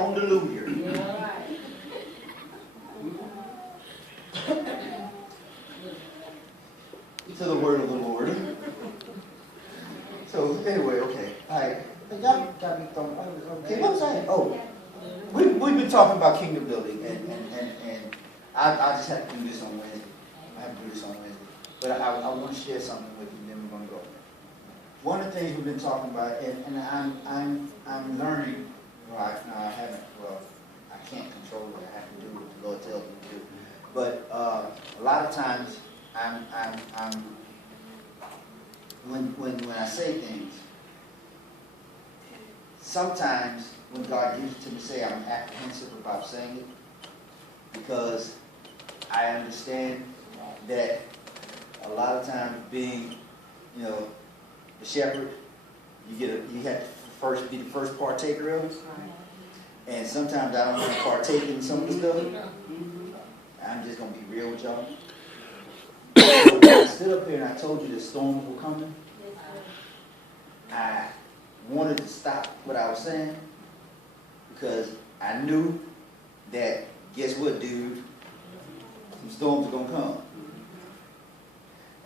Hallelujah. To the word of the Lord. So anyway, okay. Alright. Y'all got me thrown. Okay, what was I? Oh. We've been talking about kingdom building, and I just have to do this on Wednesday. But I want to share something with you, and then we're going to go. One of the things we've been talking about, and I'm learning. Right now, I haven't. Well, I can't control what I have to do what the Lord tells me to do. But a lot of times, when I say things, sometimes when God gives it to me, say I'm apprehensive about saying it, because I understand that a lot of times being, the shepherd, you have to be the first partaker of it, and sometimes I don't want to partake in some of the stuff. I'm just gonna be real with y'all. When I stood up here and I told you the storms were coming, I wanted to stop what I was saying because I knew that, guess what, dude? Some storms are gonna come.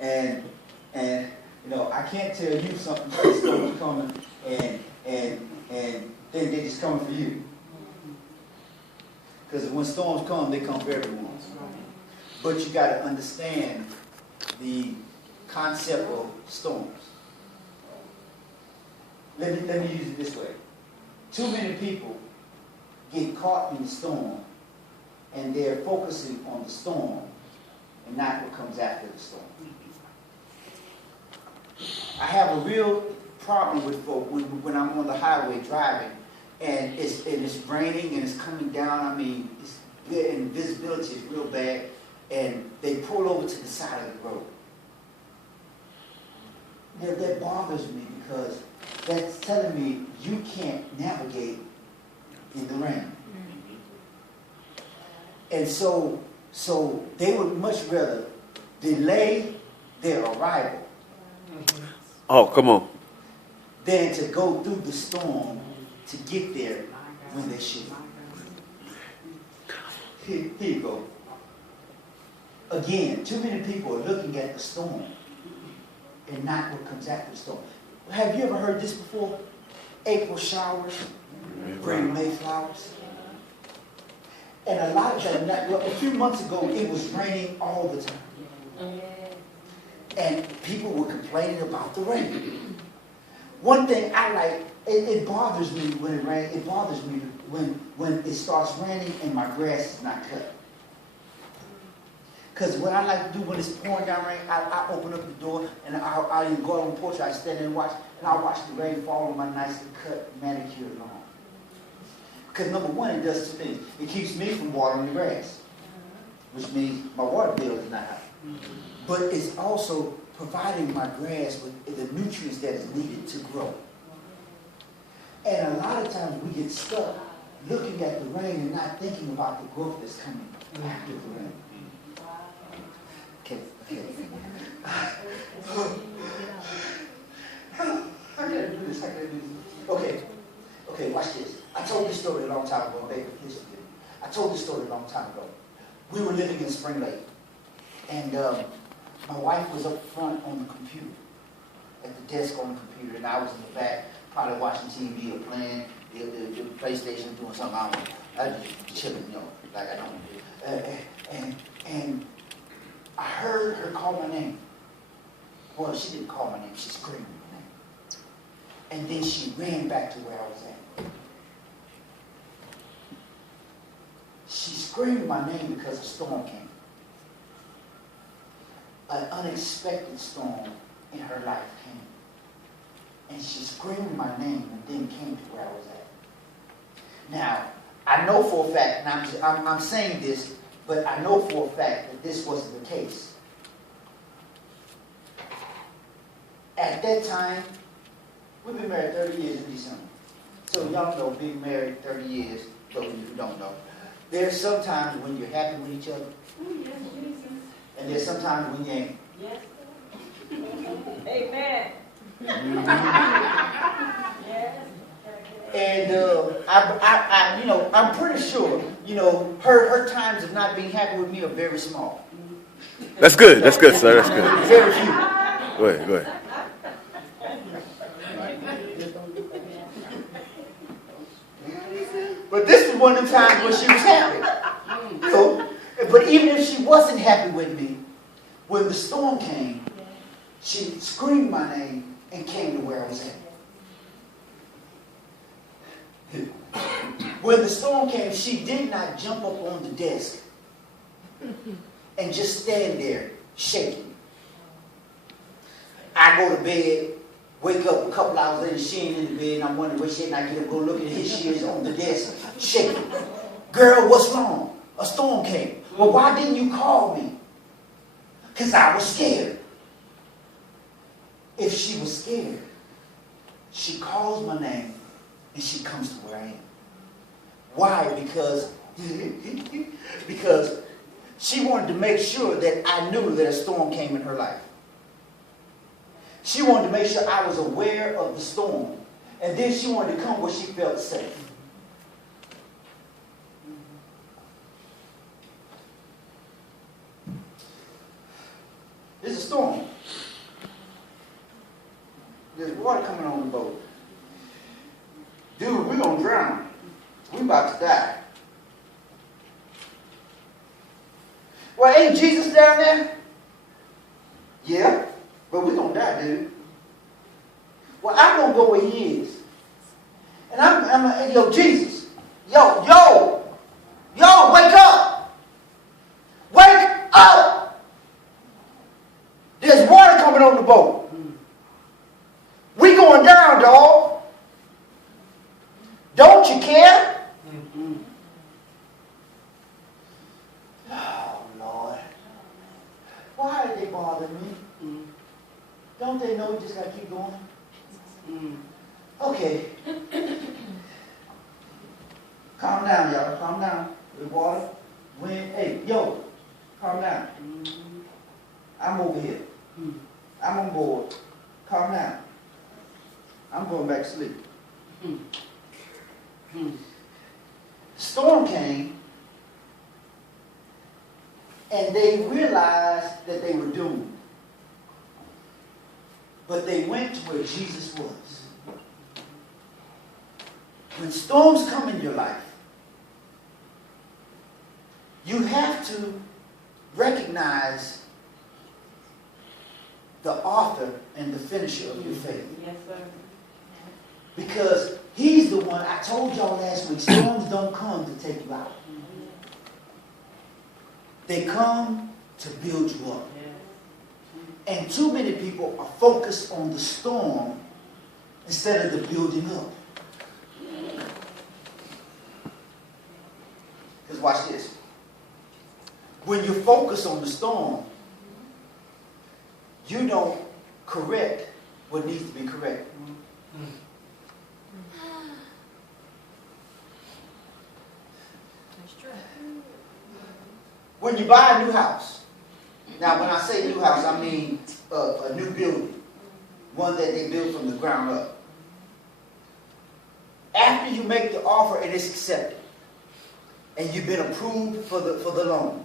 And I can't tell you something, storms are coming, and then they're just coming for you. Because when storms come, they come for everyone. But you got to understand the concept of storms. Let me use it this way. Too many people get caught in the storm, and they're focusing on the storm and not what comes after the storm. I have a real problem with when I'm on the highway driving, and it's raining and it's coming down. I mean, it's good and visibility is real bad, and they pull over to the side of the road. That bothers me because that's telling me you can't navigate in the rain. And so they would much rather delay their arrival. Oh, come on. Than to go through the storm to get there when they should. Here you go. Again, too many people are looking at the storm and not what comes after the storm. Have you ever heard this before? April showers bring May flowers. And a lot of that, a few months ago, it was raining all the time. And people were complaining about the rain. One thing I like, it bothers me when it rains. It bothers me when it starts raining and my grass is not cut. Because what I like to do when it's pouring down rain, I open up the door and I'll even go out on the porch, I stand there and watch, and I'll watch the rain fall on my nicely cut, manicured lawn. Because number one, it does two things. It keeps me from watering the grass, which means my water bill is not high. But it's also providing my grass with the nutrients that is needed to grow. And a lot of times we get stuck looking at the rain and not thinking about the growth that's coming after the rain. Okay. I gotta do this. Okay, watch this. I told this story a long time ago, baby. I told this story a long time ago. We were living in Spring Lake, and my wife was up front on the computer, at the desk on the computer, and I was in the back, probably watching TV or playing the PlayStation, doing something. I don't know. I was just chilling, like I don't do. And I heard her call my name. Well, she didn't call my name. She screamed my name. And then she ran back to where I was at. She screamed my name because a storm came. An unexpected storm in her life came. And she screamed my name and then came to where I was at. Now, I know for a fact, and I'm saying this, but I know for a fact that this wasn't the case. At that time, we've been married 30 years in December. So y'all know being married 30 years, those of you who don't know. There's sometimes when you're happy with each other. And there's sometimes when you ain't. Yes. Amen. Yes. And you know, I'm pretty sure, you know, her times of not being happy with me are very small. That's good. That's good, sir. That's good. Very few. Go ahead. Go ahead. But this was one of the times when she was happy. So, but even if she wasn't happy with me, when the storm came, she screamed my name and came to where I was at. When the storm came, she did not jump up on the desk and just stand there shaking. I go to bed, wake up a couple hours later, she ain't in the bed, and I'm wondering where she and I get up, go look at here she is on the desk shaking. Girl, what's wrong? A storm came. Well, why didn't you call me? Because I was scared. If she was scared, she calls my name and she comes to where I am. Why? Because she wanted to make sure that I knew that a storm came in her life. She wanted to make sure I was aware of the storm. And then she wanted to come where she felt safe. There's a storm. There's water coming on the boat. Dude, we're going to drown. We're about to die. Well, ain't Jesus down there? Yeah, but we're going to die, dude. Well, I'm going to go where he is. And I'm yo, Jesus. Yo, wake up. Wake up. There's water coming on the boat. We going down, dog. Don't you care? Oh, Lord. Why did they bother me? Don't they know we just got to keep going? Okay. Calm down, y'all. Calm down. The water, wind. Hey, yo, calm down. I'm over here. I'm on board. Calm down. I'm going back to sleep. Storm came, and they realized that they were doomed. But they went to where Jesus was. When storms come in your life, you have to recognize the author and the finisher of your faith. Yes, sir. Because he's the one, I told y'all last week, storms don't come to take you out. They come to build you up. And too many people are focused on the storm instead of the building up. Because watch this. When you focus on the storm, you don't correct what needs to be corrected. That's true. When you buy a new house, now when I say new house, I mean a new building, one that they built from the ground up. After you make the offer and it's accepted, and you've been approved for the loan,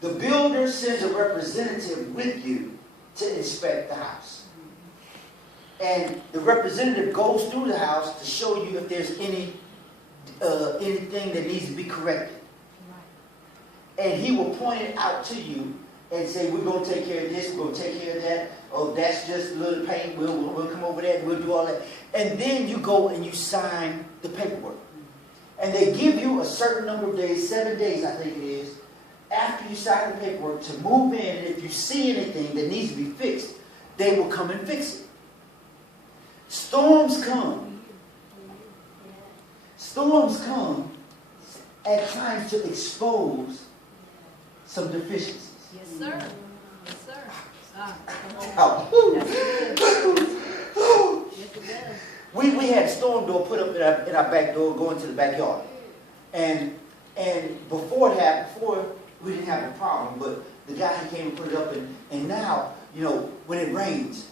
the builder sends a representative with you to inspect the house. And the representative goes through the house to show you if there's anything that needs to be corrected. And he will point it out to you and say, we're going to take care of this, we're going to take care of that. Oh, that's just a little paint, we'll come over that, we'll do all that. And then you go and you sign the paperwork. And they give you a certain number of days, 7 days I think it is, after you sign the paperwork to move in. And if you see anything that needs to be fixed, they will come and fix it. Storms come. Storms come at times to expose some deficiencies. Yes, sir. Yes, sir. Yes, it does. We had a storm door put up in our back door going to the backyard. And before it happened, before we didn't have a problem, but the guy he came and put it up, and now, you know, when it rains,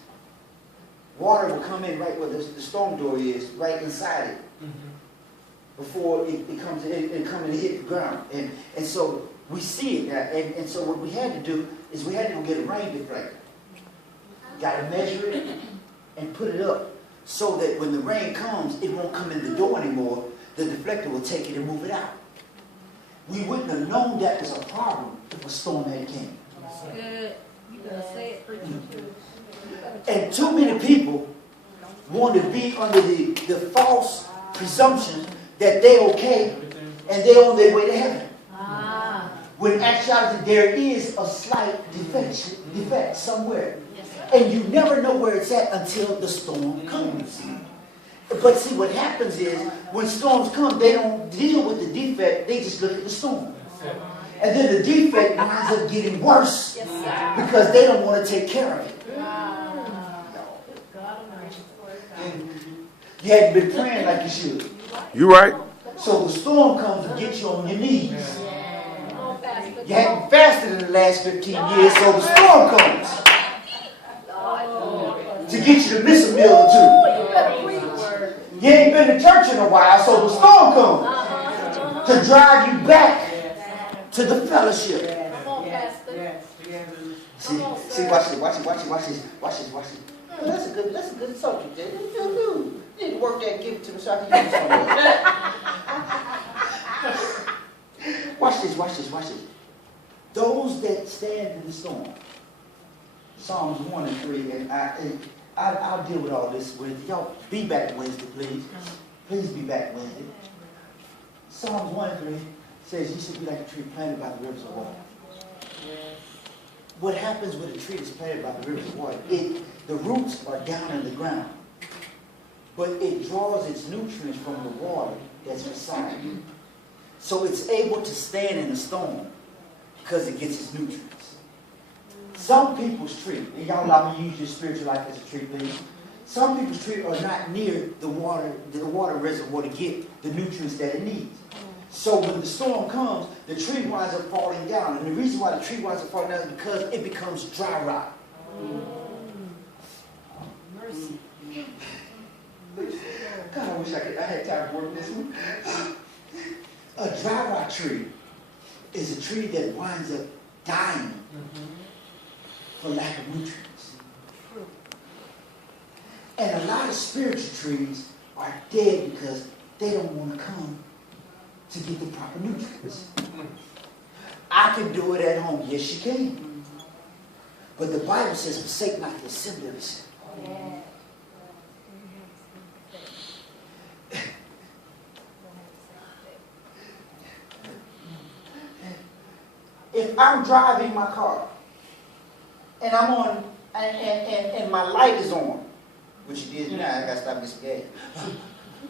water will come in right where the storm door is, right inside it, before it comes and hit the ground. And so we see it now. And so what we had to do is we had to go get a rain deflector. Got to measure it and put it up so that when the rain comes, it won't come in the door anymore. The deflector will take it and move it out. We wouldn't have known that was a problem if a storm had came. Good. You gotta say it, preacher. And too many people want to be under the false presumption that they're okay and they're on their way to heaven. Ah. When in actuality there is a slight defect somewhere. Yes, sir. And you never know where it's at until the storm comes. But see, what happens is, when storms come, they don't deal with the defect, they just look at the storm. And then the defect winds up getting worse Yes, sir. because they don't want to take care of it. God Almighty. You hadn't been praying like you should. You right? So the storm comes to get you on your knees. Come on, Pastor. You hadn't fasted in the last 15 years, so the storm comes to get you to miss a meal or two. You better preach. You ain't been to church in a while, so the storm comes to drive you back to the fellowship. Come on, Pastor. See, watch this. Oh, that's a good subject. There. You need to work that and give it to me so I can use it. Watch this. Those that stand in the storm. Psalms 1 and 3, and I'll deal with all this Wednesday. Y'all be back Wednesday, please. Please be back Wednesday. Psalms 1 and 3 says you should be like a tree planted by the rivers of water. What happens with a tree that's planted by the rivers of water? The roots are down in the ground, but it draws its nutrients from the water that's beside it. So it's able to stand in a storm because it gets its nutrients. Some people's tree, and y'all allow me to use your spiritual life as a tree, please. Some people's tree are not near the water reservoir to get the nutrients that it needs. So when the storm comes, the tree winds up falling down. And the reason why the tree winds up falling down is because it becomes dry rot. Mercy. God, I wish I had time to work this one. A dry rot tree is a tree that winds up dying for lack of nutrients. And a lot of spiritual trees are dead because they don't want to come to get the proper nutrients. I can do it at home. Yes, you can. But the Bible says, forsake not the assembly of yourself. If I'm driving my car and I'm on and my light is on, which it is now, I gotta stop and get some gas.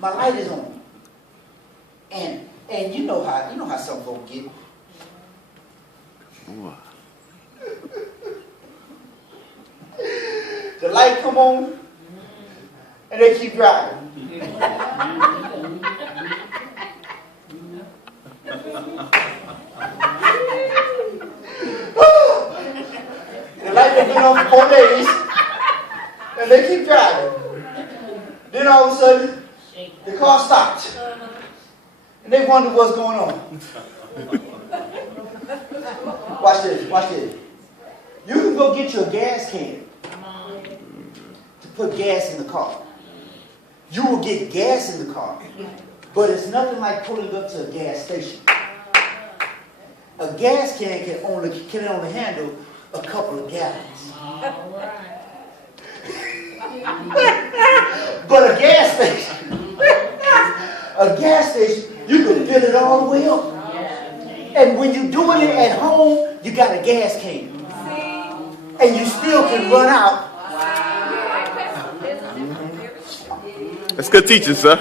My light is on. And you know how some folks get. The light come on and they keep driving. The light has been on for 4 days and they keep driving. Then all of a sudden the car stopped. And they wonder what's going on. Watch this. You can go get your gas can to put gas in the car. You will get gas in the car, but it's nothing like pulling up to a gas station. A gas can can only handle a couple of gallons. But a gas station, you can fill it all the way up. And when you're doing it at home, you got a gas can. And you still can run out. That's good teaching, sir.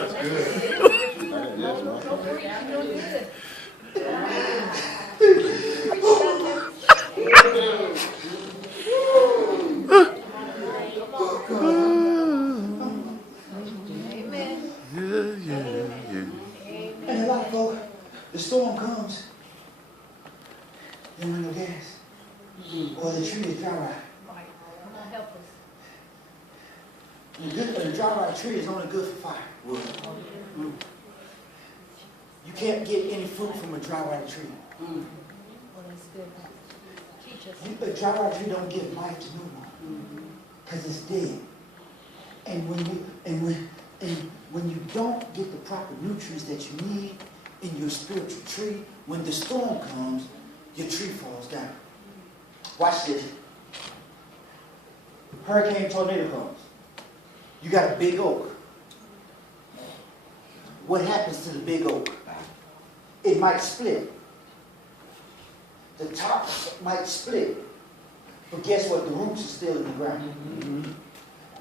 And a lot of folks, the storm comes, they don't have no gas. Or the tree is dry rot. And a dry rotted tree is only good for firewood. You can't get any fruit from a dry rotted tree. Well, that's good. Teach us. A dry rotted tree don't give life to no one because it's dead. And when you don't get the proper nutrients that you need in your spiritual tree, when the storm comes, your tree falls down. Watch this. Hurricane, tornado comes. You got a big oak. What happens to the big oak? It might split. The top might split. But guess what? The roots are still in the ground.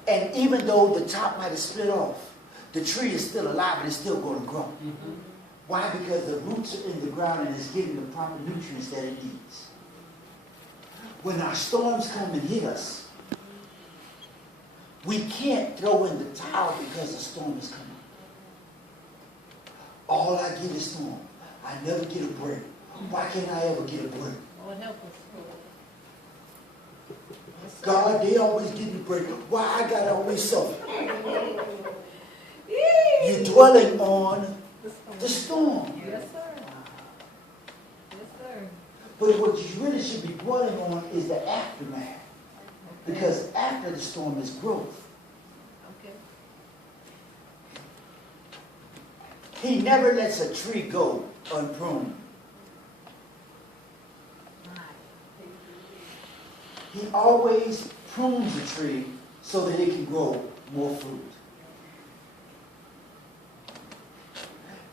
And even though the top might have split off, the tree is still alive and it's still going to grow. Why? Because the roots are in the ground and it's getting the proper nutrients that it needs. When our storms come and hit us, we can't throw in the towel because the storm is coming. All I get is storm. I never get a break. Why can't I ever get a break? Lord help us. God, they always give me a break. Why I gotta always suffer? You're dwelling on the storm. Yes, sir. Yes, sir. But what you really should be dwelling on is the aftermath. Because after the storm is growth. Okay. He never lets a tree go unpruned. He always prunes the tree so that it can grow more fruit.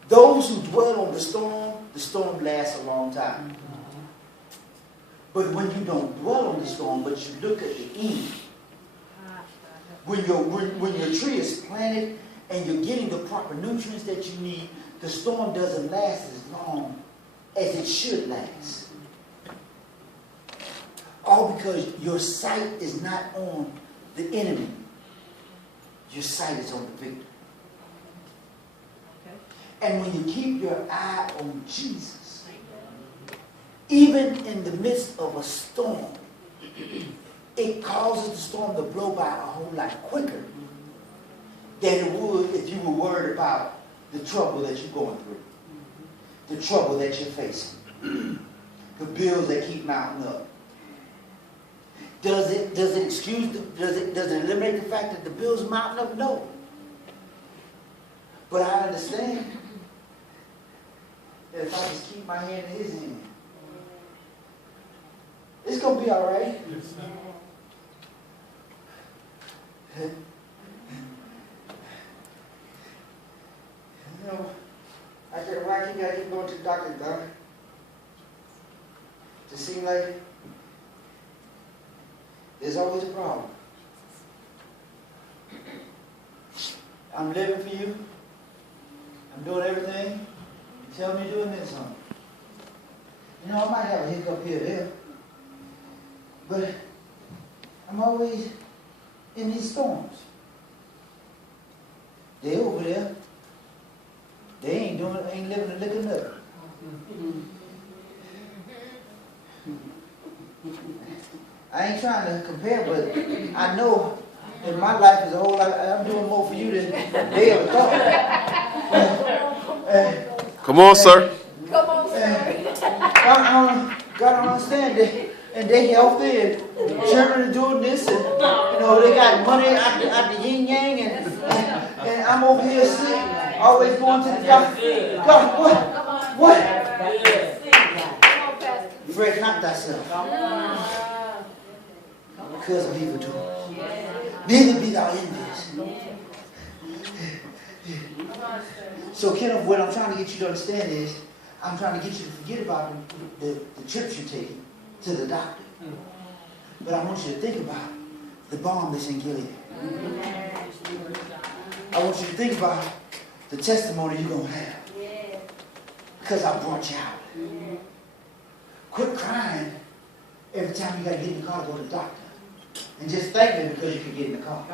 Those who dwell on the storm lasts a long time. But when you don't dwell on the storm, but you look at the end, when your tree is planted and you're getting the proper nutrients that you need, the storm doesn't last as long as it should last. All because your sight is not on the enemy. Your sight is on the victor. Okay. And when you keep your eye on Jesus, even in the midst of a storm, it causes the storm to blow by a whole lot quicker than it would if you were worried about the trouble that you're going through, the trouble that you're facing, the bills that keep mounting up. Does it eliminate the fact that the bills are mounting up? No. But I understand that if I just keep my hand in his hand, it's going to be all right. You know, I said, why can't I keep going to the doctor, Doc? It seems like there's always a problem. I'm living for you. I'm doing everything. You tell me doing this, huh? You know, I might have a hiccup here or there. But I'm always in these storms. They over there. They ain't living a lick of nothing. I ain't trying to compare, but I know that my life is a whole lot. I'm doing more for you than they ever thought. Come on, sir. Come on, sir. God don't understand that, and they healthy, and Germany are doing this, and you know they got money out the yin yang, and I'm over here sick, always going to the doctor. God, what? Come on, Pastor. Fret not thyself, because of evildoers. Neither be thou envious. So, Kenneth, what I'm trying to get you to understand is, I'm trying to get you to forget about the trips you're taking to the doctor. But I want you to think about the balm that's in Gilead. I want you to think about the testimony you're going to have. Because I brought you out. Quit crying every time you got to get in the car to go to the doctor. And just thank him because you can get in the car.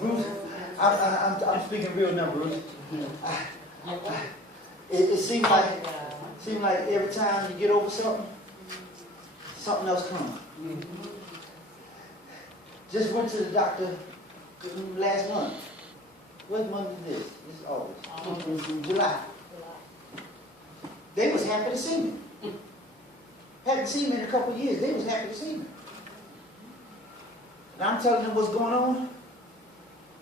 Bruce, I'm speaking real now, Bruce. It seems like every time you get over something, something else come. Just went to the doctor last month. What month is this? This is August. July. They was happy to see me. Hadn't seen me in a couple of years. They was happy to see me. And I'm telling them what's going on.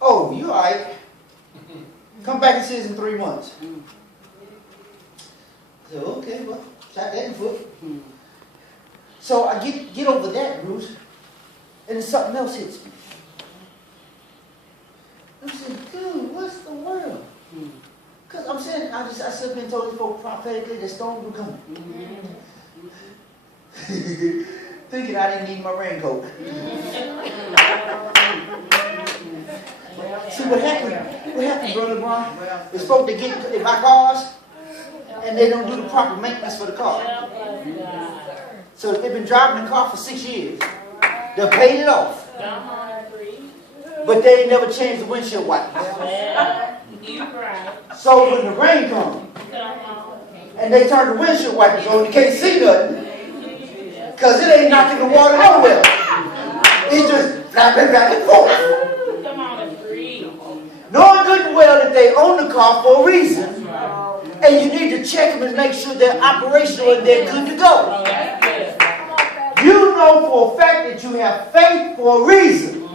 Oh, you all right. Come back and see us in 3 months. I said, okay, well, shot that in the foot. So I get over that route, and then something else hits me. I'm saying, dude, what's the world? Because I'm saying, I still been told these folks prophetically the storm will come. Thinking I didn't need my raincoat. See what happened, Brother Brian? It's supposed to they buy cars, and they don't do the proper maintenance for the car. So they've been driving the car for 6 years. They paid it off. But they ain't never changed the windshield wipers. So when the rain comes, and they turn the windshield wipers on, you can't see nothing. Because it ain't knocking the water nowhere. It's just flapping back and forth. Knowing good and well that they own the car for a reason, and you need to check them and make sure they're operational and they're good to go. You know for a fact that you have faith for a reason.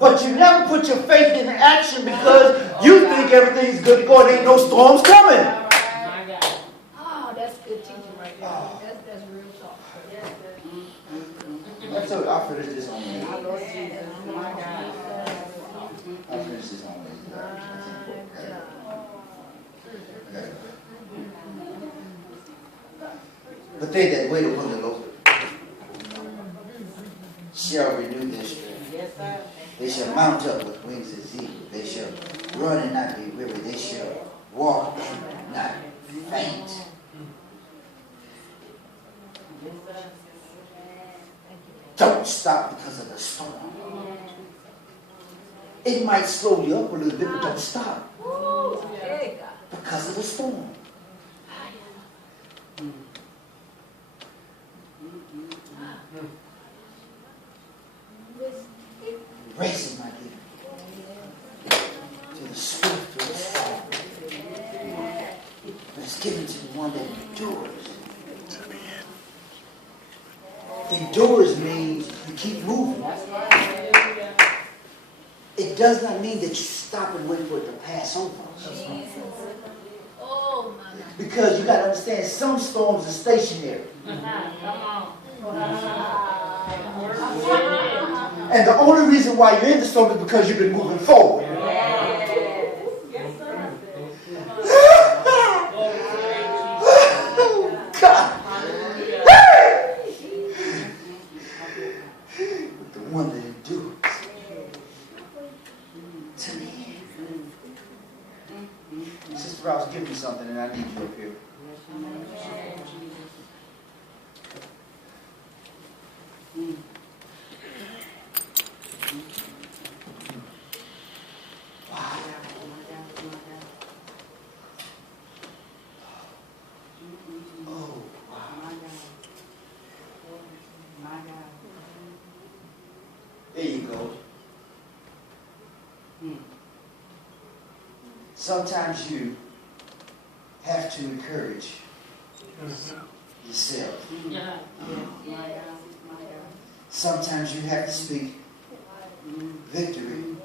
But you never put your faith into action because you think everything's good to go and ain't no storms coming. Oh, that's good teaching right there. That's real talk. I'll finish this on me. I'll finish this on me. Okay. But they that wait upon the Lord shall renew their strength. They shall mount up with wings as eagles. They shall run and not be weary. They shall walk and not faint. Don't stop because of the storm. It might slow you up a little bit, but don't stop because of the storm. Race is not given to the swift or the strong, but it's given to the one that endures. Endures means you keep moving. It does not mean that you stop and wait for it to pass over. Because you got to understand, some storms are stationary. And the only reason why you're in the storm is because you've been moving forward. God. The one that endures to me. Sister Rouse, give me something and I need you up here. There you go. Sometimes you have to encourage yourself. Sometimes you have to speak victory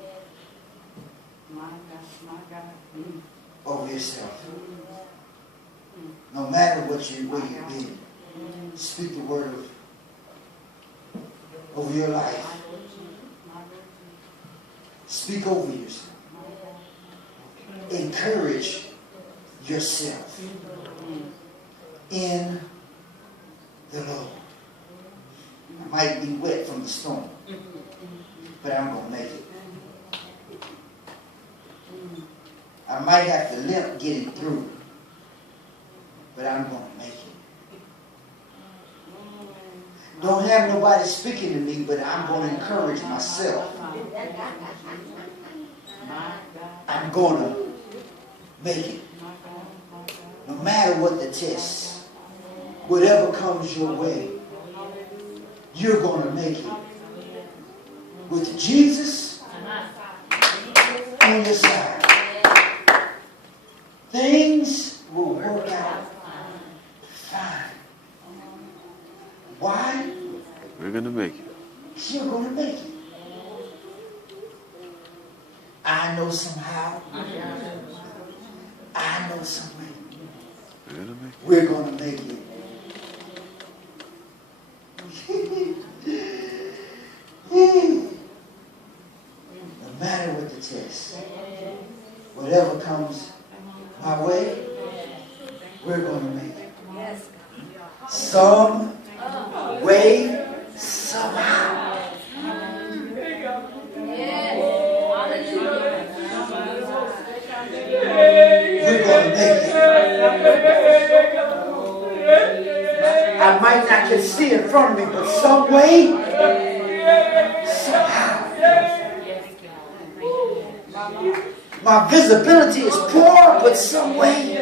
over yourself. No matter where you've been, speak the word over your life. Speak over yourself. Encourage yourself in the Lord. I might be wet from the storm, but I'm going to make it. I might have to limp getting through, but I'm going to make it. Don't have nobody speaking to me, but I'm going to encourage myself. I'm going to make it. No matter what the test, whatever comes your way, you're going to make it. With Jesus on your side, things will work out fine. Why? We're going to make it. You're going to make it. I know somehow. I know some way. We're going to make it. No matter what the test, whatever comes my way, we're going to make it. Some way, somehow. We're going to make it. I might not can see in front of me, but some way, somehow. My visibility is poor, but some way,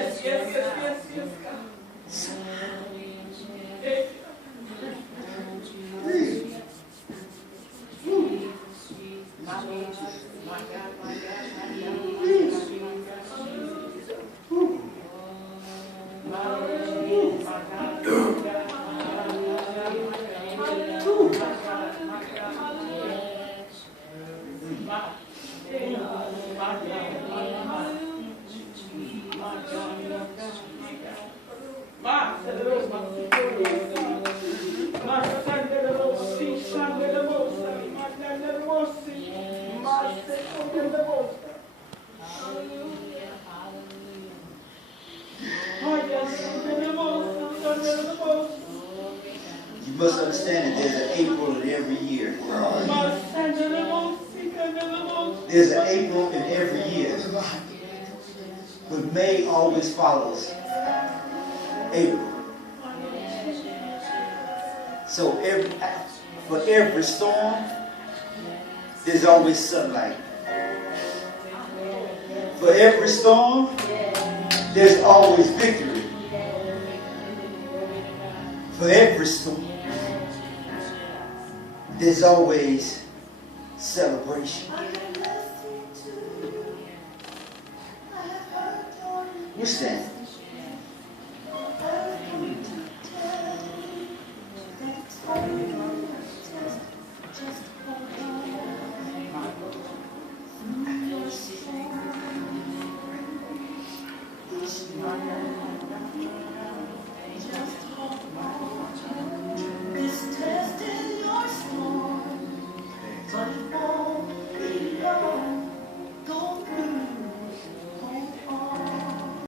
you must understand that there's an April in every year. There's an April in every year. But May always follows April. So for every storm, there's always sunlight. For every storm, there's always victory. For every storm, there's always celebration. You stand.